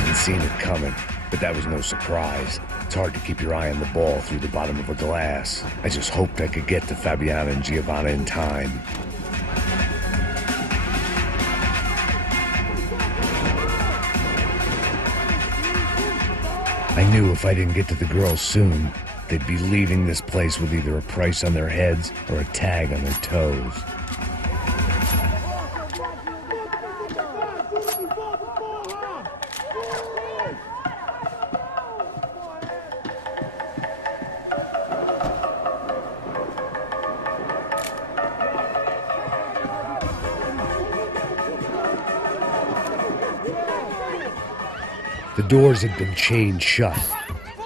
Hadn't seen it coming, but that was no surprise. It's hard to keep your eye on the ball through the bottom of a glass. I just hoped I could get to Fabiana and Giovanna in time. I knew if I didn't get to the girls soon, they'd be leaving this place with either a price on their heads or a tag on their toes. The doors had been chained shut.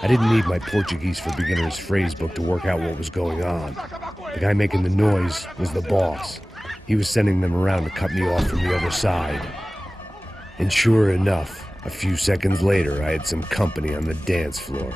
I didn't need my Portuguese for Beginners phrasebook to work out what was going on. The guy making the noise was the boss. He was sending them around to cut me off from the other side. And sure enough, a few seconds later, I had some company on the dance floor.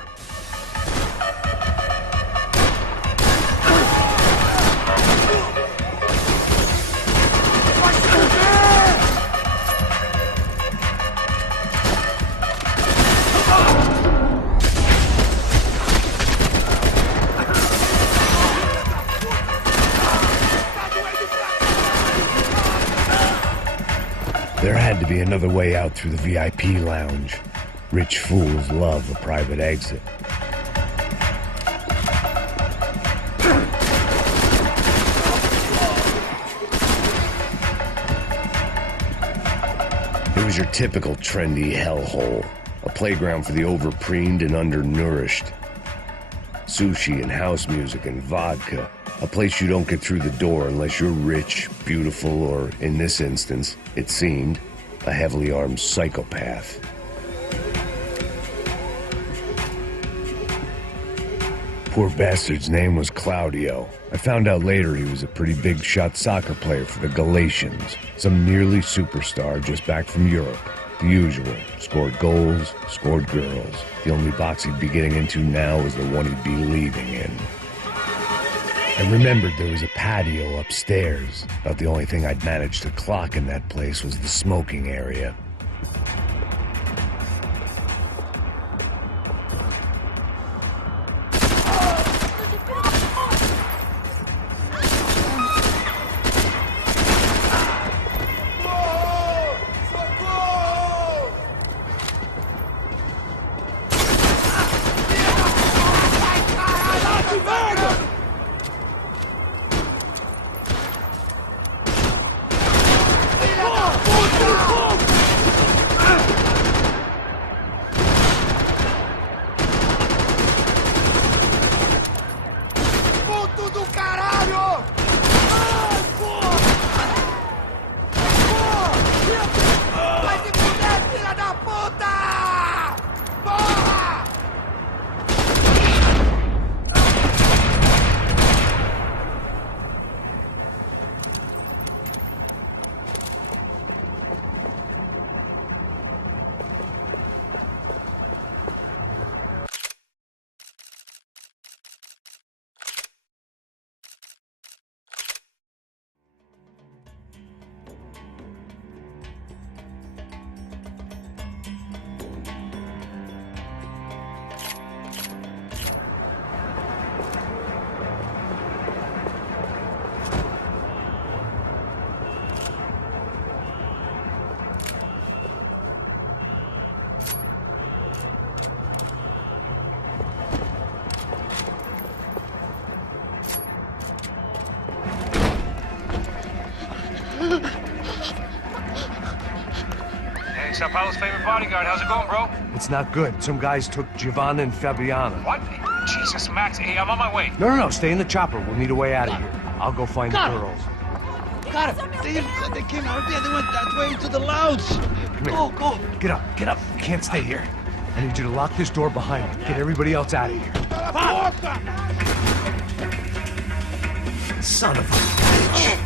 There had to be another way out through the VIP lounge. Rich fools love a private exit. It was your typical trendy hellhole, a playground for the overpreened and undernourished. Sushi and house music and vodka. A place you don't get through the door unless you're rich, beautiful, or, in this instance, it seemed, a heavily armed psychopath. Poor bastard's name was Claudio. I found out later he was a pretty big-shot soccer player for the Galatians, some nearly superstar just back from Europe. The usual. Scored goals, scored girls. The only box he'd be getting into now was the one he'd be leaving in. I remembered there was a patio upstairs. About the only thing I'd managed to clock in that place was the smoking area. Sao Paulo's favorite bodyguard. How's it going, bro? It's not good. Some guys took Giovanna and Fabiana. What? Jesus, Max. Hey, I'm on my way. No. Stay in the chopper. We'll need a way out of here. I'll go find the girls. Got it. They came out there. They went that way into the lounge. Come here. Go. Get up. You can't stay here. I need you to lock this door behind you. Get everybody else out of here. Son of a bitch.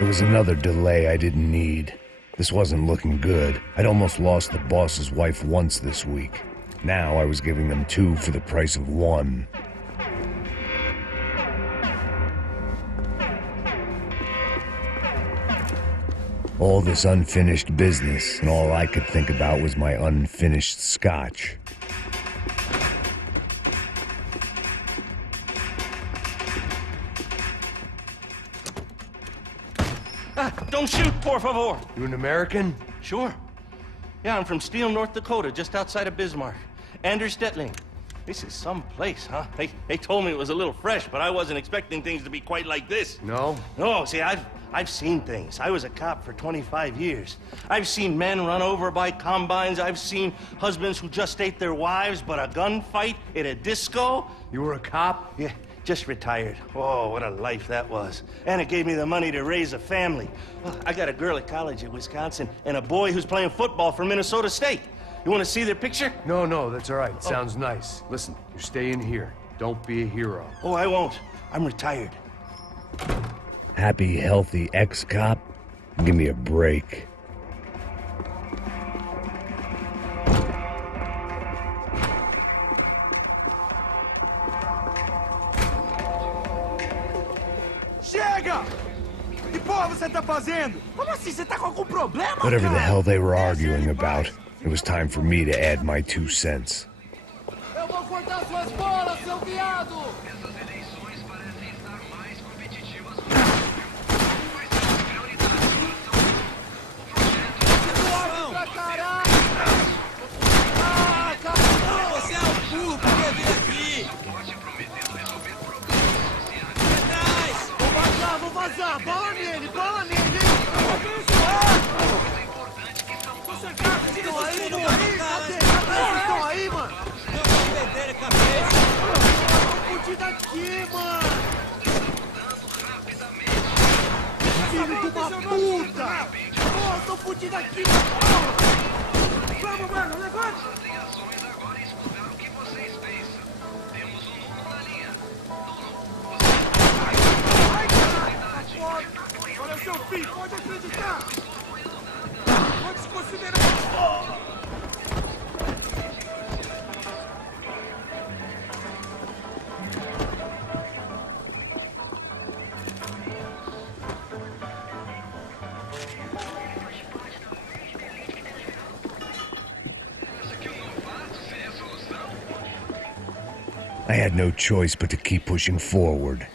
It was another delay I didn't need. This wasn't looking good. I'd almost lost the boss's wife once this week. Now I was giving them two for the price of one. All this unfinished business, and all I could think about was my unfinished scotch. Don't shoot, por favor. You an American? Sure. Yeah, I'm from Steele, North Dakota, just outside of Bismarck. Anders Stetling. This is some place, huh? They told me it was a little fresh, but I wasn't expecting things to be quite like this. No? No, see, I've seen things. I was a cop for 25 years. I've seen men run over by combines. I've seen husbands who just ate their wives, but a gunfight at a disco. You were a cop? Yeah, just retired. Oh, what a life that was. And it gave me the money to raise a family. Well, I got a girl at college at Wisconsin and a boy who's playing football for Minnesota State. You want to see their picture? No, that's all right. Sounds nice. Listen, you stay in here. Don't be a hero. Oh, I won't. I'm retired. Happy, healthy ex-cop? Give me a break. Chega! Que porra você tá fazendo? Como assim? Você tá com algum problema? Whatever the hell they were arguing about, it was time for me to add my 2 cents. Eu vou cortar suas bolas, seu viado! Você é um burro por que vir aqui? Atrás! Vou vazar! Bola nele! Vocês estão aí, mano? Não vou perder a cabeça! Tô fudido aqui, mano! Filho de uma puta! Porra, tô fudido aqui! Vamos, mano, levanta! Olha seu filho, pode acreditar! Pode se considerar! I had no choice but to keep pushing forward.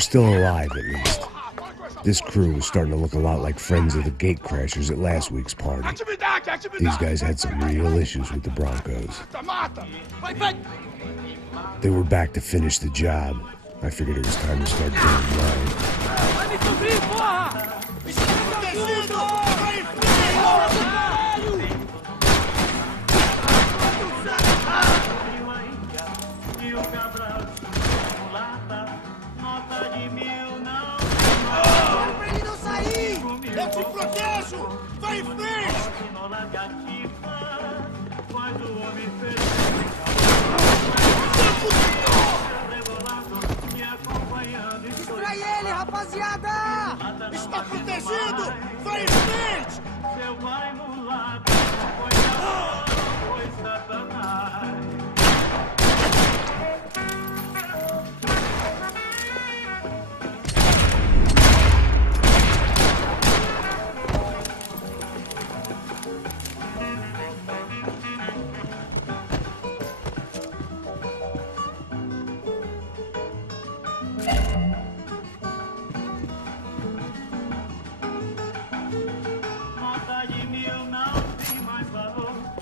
were still alive, at least. This crew was starting to look a lot like friends of the gatecrashers at last week's party. These guys had some real issues with the Broncos. They were back to finish the job. I figured it was time to start doing mine. Eu te protejo! Vai em frente! Distrai ele, rapaziada! Está protegido! Vai em frente! Seu pai mulato, foi Satanás.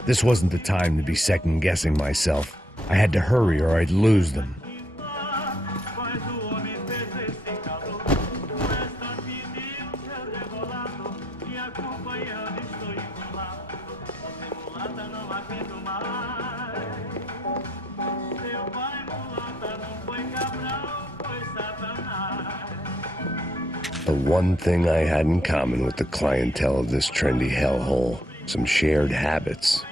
This wasn't the time to be second-guessing myself. I had to hurry or I'd lose them. The one thing I had in common with the clientele of this trendy hellhole, some shared habits.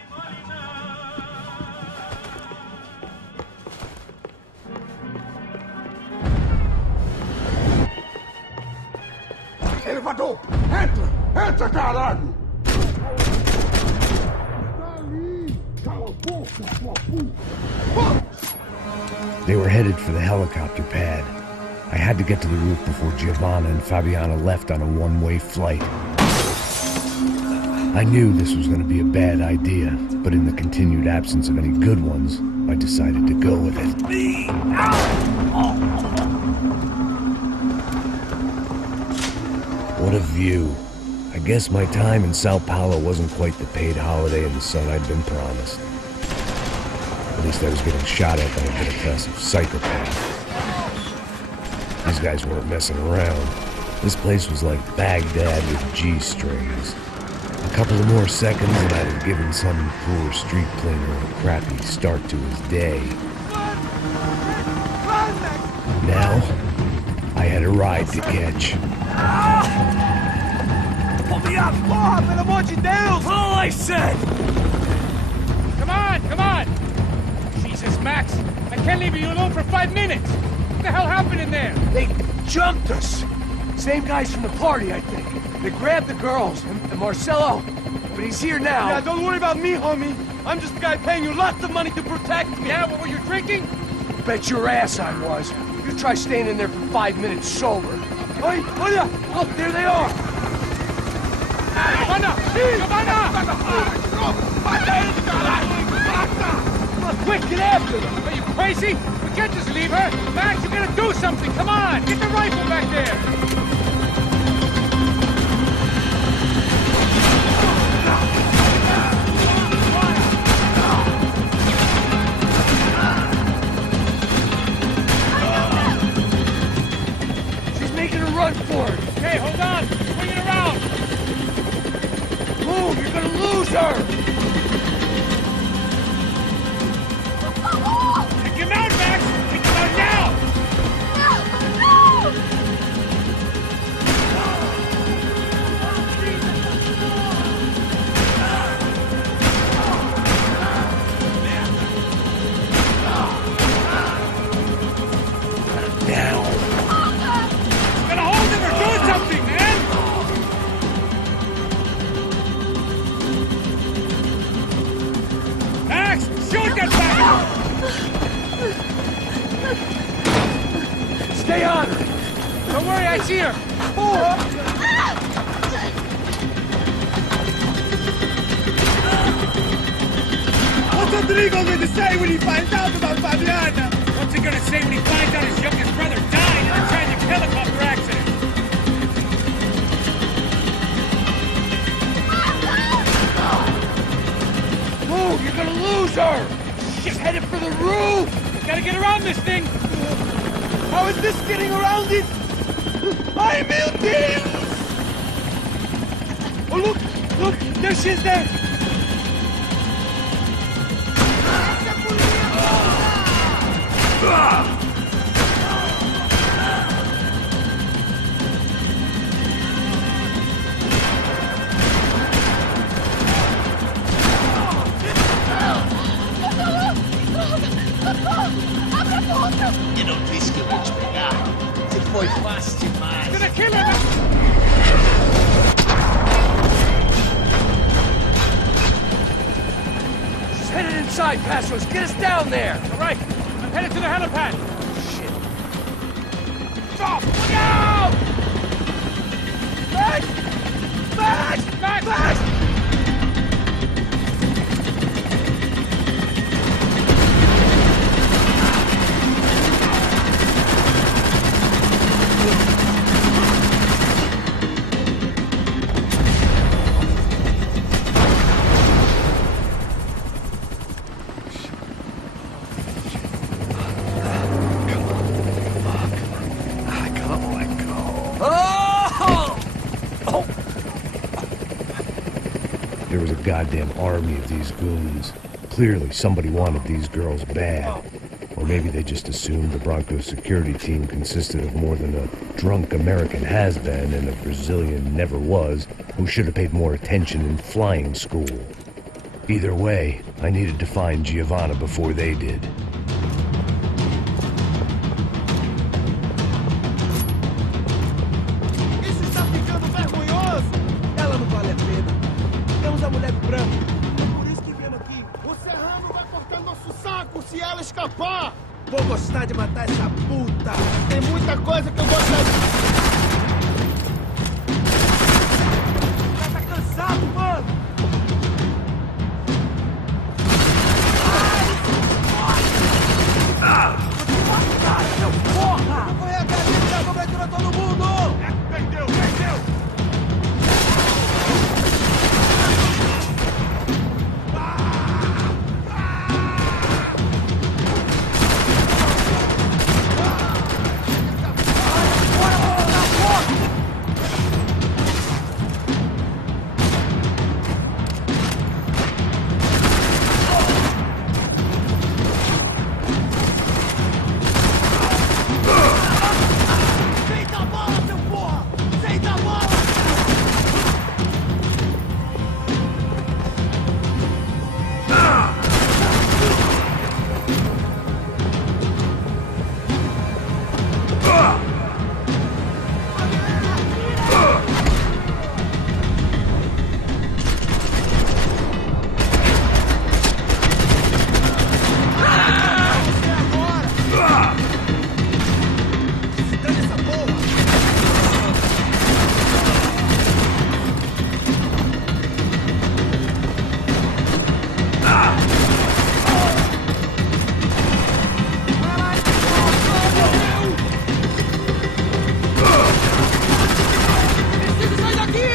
Elevador! Entra! Entra, caralho! They were headed for the helicopter pad. I had to get to the roof before Giovanna and Fabiana left on a one-way flight. I knew this was going to be a bad idea, but in the continued absence of any good ones, I decided to go with it. What a view. I guess my time in Sao Paulo wasn't quite the paid holiday in the sun I'd been promised. At least I was getting shot at by a bit-of psychopath. These guys weren't messing around. This place was like Baghdad with G-strings. A couple of more seconds and I'd have given some poor street cleaner a crappy start to his day. Now, I had a ride to catch. Pull me up! Porra, pelo amor de Deus! All I said! Come on, come on! Jesus, Max, I can't leave you alone for 5 minutes! What the hell happened in there? They jumped us! Same guys from the party, I think. They grabbed the girls, and Marcelo, but he's here now. Yeah, don't worry about me, homie. I'm just the guy paying you lots of money to protect me. Yeah, what were you drinking? Bet your ass I was. You try staying in there for 5 minutes sober. Oi, olha! Look, there they are! Giovanna! Giovanna! Come on, quick, get after them! Are you crazy? We can't just leave her! Max, you gotta do something! Come on! Get the rifle back there! She's making a run for it! Okay, hold on! Swing it around! Move, you're gonna lose her! Take him out, Max! Take him out now! Now! You gotta hold him or do something, man! Max, shoot that bastard! Stay on her! Don't worry, I see her! What's Rodrigo going to say when he finds out about Fabiana? What's he gonna say when he finds out his youngest brother died and they're trying to kill helicopter accident! Move! You're gonna lose her! She's headed for the roof! Gotta get around this thing! How is this getting around it? Ai, meu Deus! Oh, look! Look! There she is there! Eu não disse que eu ia te pegar. Você foi fácil demais. Gonna kill him! She's headed inside, Pastros! Get us down there! All right, I'm headed to the helipad. Shit! Stop! Look out! Max! Max! Max! Max! There was a goddamn army of these goons. Clearly, somebody wanted these girls bad. Or maybe they just assumed the Broncos security team consisted of more than a drunk American has-been and a Brazilian never was who should have paid more attention in flying school. Either way, I needed to find Giovanna before they did. Isso está ficando vergonhoso! Ela não vale a pena. Temos a mulher branca. É por isso que viemos aqui. O Serrano vai cortar nosso saco se ela escapar! Vou gostar de matar essa puta! Tem muita coisa que eu gostaria. Já tá cansado, mano! Porra! Foi a galinha que vai tirar todo mundo! Perdeu! Perdeu! Feita a bola, seu porra! Feita a bola! Você agora! Dane essa porra! Preciso sair daqui!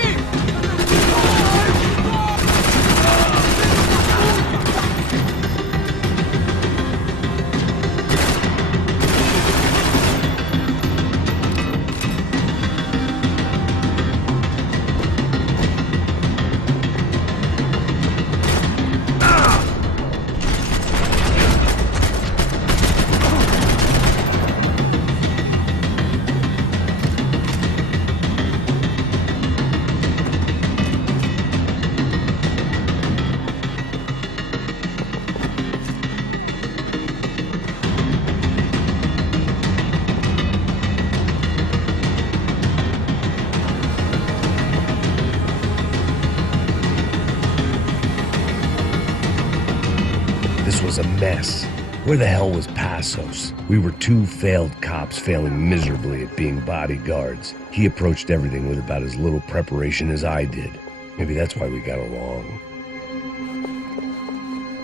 This was a mess. Where the hell was Passos? We were two failed cops failing miserably at being bodyguards. He approached everything with about as little preparation as I did. Maybe that's why we got along.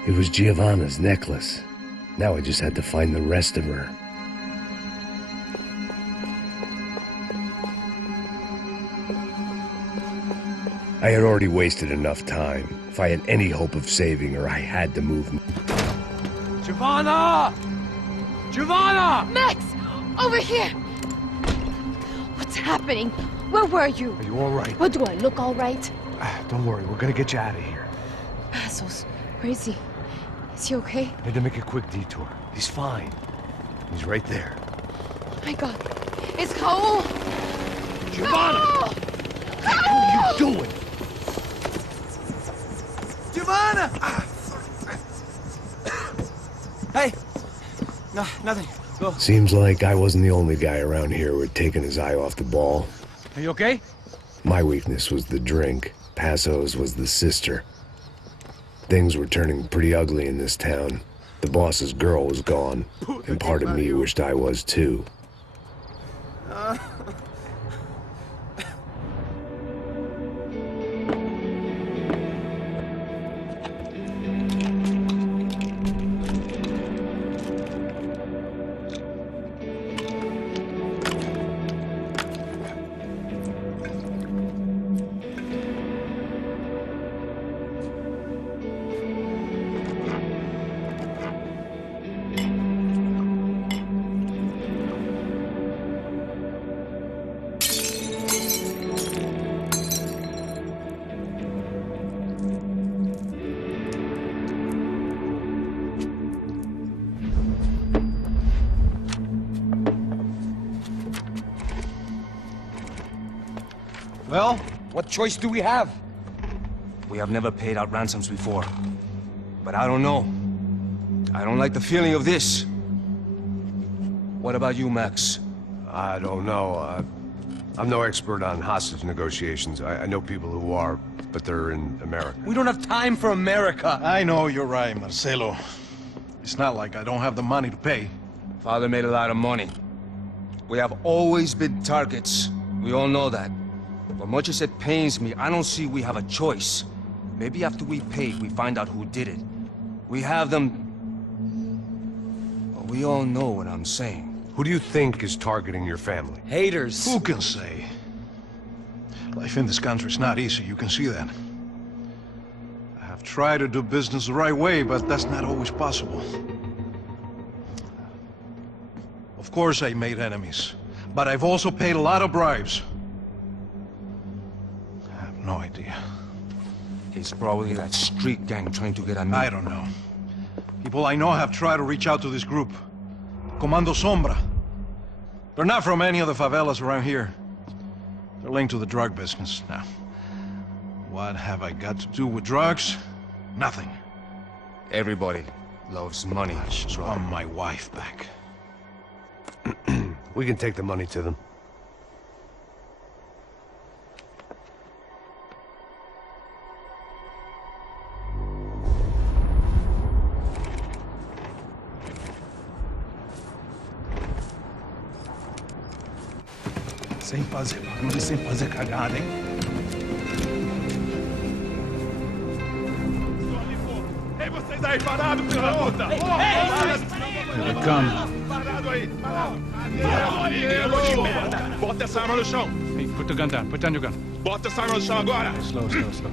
It was Giovanna's necklace. Now I just had to find the rest of her. I had already wasted enough time. If I had any hope of saving her, I had to move. Giovanna! Giovanna! Max! Over here! What's happening? Where were you? Are you all right? What, do I look all right? Don't worry, we're gonna get you out of here. Passos, where is he? Is he okay? I had to make a quick detour. He's fine. He's right there. My God. It's Raul! Giovanna! Raul! What are you doing? Giovanna! Hey! No, nothing. Go. Seems like I wasn't the only guy around here who had taken his eye off the ball. Are you okay? My weakness was the drink. Passo's was the sister. Things were turning pretty ugly in this town. The boss's girl was gone, and part of me wished I was too. Well, what choice do we have? We have never paid out ransoms before. But I don't know. I don't like the feeling of this. What about you, Max? I don't know. I'm no expert on hostage negotiations. I know people who are, but they're in America. We don't have time for America. I know you're right, Marcelo. It's not like I don't have the money to pay. Father made a lot of money. We have always been targets. We all know that. But much as it pains me, I don't see we have a choice. Maybe after we pay, we find out who did it. We have them... But we all know what I'm saying. Who do you think is targeting your family? Haters. Who can say? Life in this country is not easy, you can see that. I have tried to do business the right way, but that's not always possible. Of course I made enemies, but I've also paid a lot of bribes. I have no idea. It's probably that street gang trying to get at me. I don't know. People I know have tried to reach out to this group. Comando Sombra. They're not from any of the favelas around here. They're linked to the drug business. Now, what have I got to do with drugs? Nothing. Everybody loves money. I just want my wife back. We can take the money to them. Sem fazer barulho, sem fazer cagada, hein? Ei, vocês aí parados, filho da puta! Here they come. Parado aí! Bota essa arma no chão! Hey, put the gun down. Put down your gun. Bota essa arma no chão agora! Slow, slow, slow.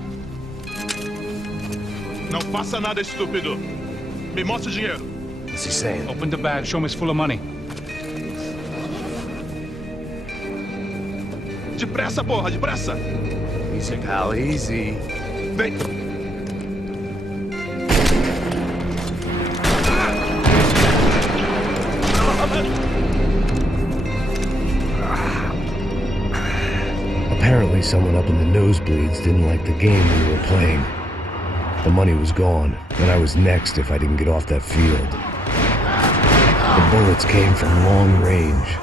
Não faça nada, estúpido! Me mostra o dinheiro! What's he saying? Open the bag. Show me it's full of money. Depressa, porra, depressa! Easy, pal, easy. Vem! Apparently someone up in the nosebleeds didn't like the game we were playing. The money was gone, and I was next if I didn't get off that field. The bullets came from long range.